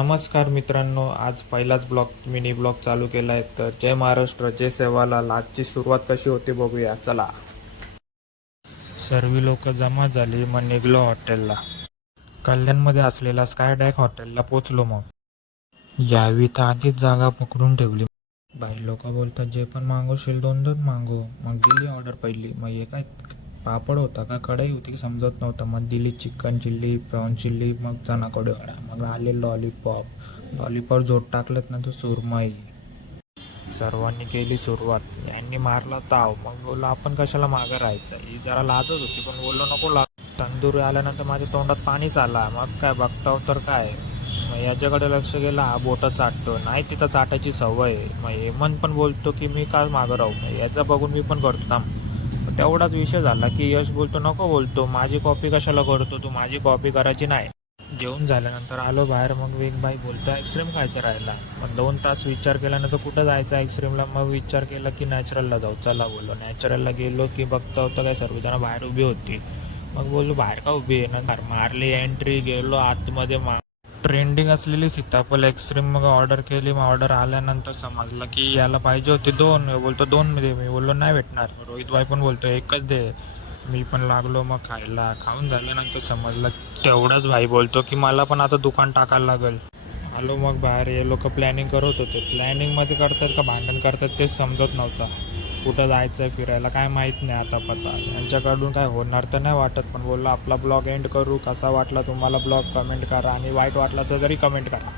नमस्कार मित्रांनो, आज पहिलाच मिनी ब्लॉग चालू केला आहे. तर जय महाराष्ट्र, जय सेवालाल. आजची सुरुवात कशी होती बघूया, चला. सर्व लोक जमा झाली, मग निघलो हॉटेलला. कल्याणमध्ये असलेल्या स्कायडॅक हॉटेलला पोचलो. मग यावी तर आधीच जागा पकडून ठेवली. बाई लोक बोलतात जे पण मागवशील दोन दोन मागव. मग दिली ऑर्डर पहिली. मग हे काय पापड होता का कढई होती समजत नव्हतं. मग दिली चिकन चिल्ली, प्रॉन चिल्ली, मग चणा कढई. मग आले लॉलीपॉप जोड टाकलेत ना, तर सुरमई. सर्वांनी केली सुरुवात. यांनी मारला ताव. मग बोललो आपण कशाला मागं राहायचं. ही जरा लाजत होती पण बोललो नको लाग. तंदुरी आल्यानंतर माझ्या तोंडात पाणीच आला. मग काय बघताव तर काय, मग याच्याकडे लक्ष गेलं, हा बोटं चाटतो. नाही तिथं चाटायची सवय. मग हेमंत पण बोलतो की मी काय मागं राहू. मग याचं बघून मी पण करतो थांब. तेवढाच विषय झाला की यश बोलतो नको बोलतो, माझी कॉपी कशाला करतो तू, माझी कॉपी करायची नाही. जेवण झाल्यानंतर आलो बाहेर. मग एक बाई बोलतो आईस्क्रीम खायचं राहिला. मग 2 तास विचार केल्यानंतर कुठं जायचं आईस्क्रीमला. मग विचार केला की नॅचरलला जाऊ. चला बोललो नॅचरलला. गेलो की बघता होतं काय सर्वजण बाहेर उभी होती. मग बोललो बाहेर का उभी आहे ना. मारली एंट्री, गेलो आतमध्ये. ट्रेंडिंग असलेली सीताफळ आईस्क्रीम मग ऑर्डर केली. मग ऑर्डर आल्यानंतर समजलं की याला पाहिजे होती 2. बोलतो 2 मध्ये. मी बोललो नाही भेटणार. रोहित भाई पण बोलतो एकच दे. मी पण लागलो मग खायला. खाऊन झाल्यानंतर समजलं. तेवढाच भाई बोलतो की मला पण आता दुकान टाकायला लागेल. आलो मग बाहेर. हे लोक प्लॅनिंग करत होते. प्लॅनिंगमध्ये करतात का भांडण करतात तेच समजत नव्हतं. कुठं जायचं आहे फिरायला काय माहीत नाही आता पता. यांच्याकडून काय होणार तर नाही वाटत. पण बोललो आपला ब्लॉग एंड करू. कसा वाटला तुम्हाला ब्लॉग कमेंट करा, आणि वाईट वाटला तर तरी कमेंट करा.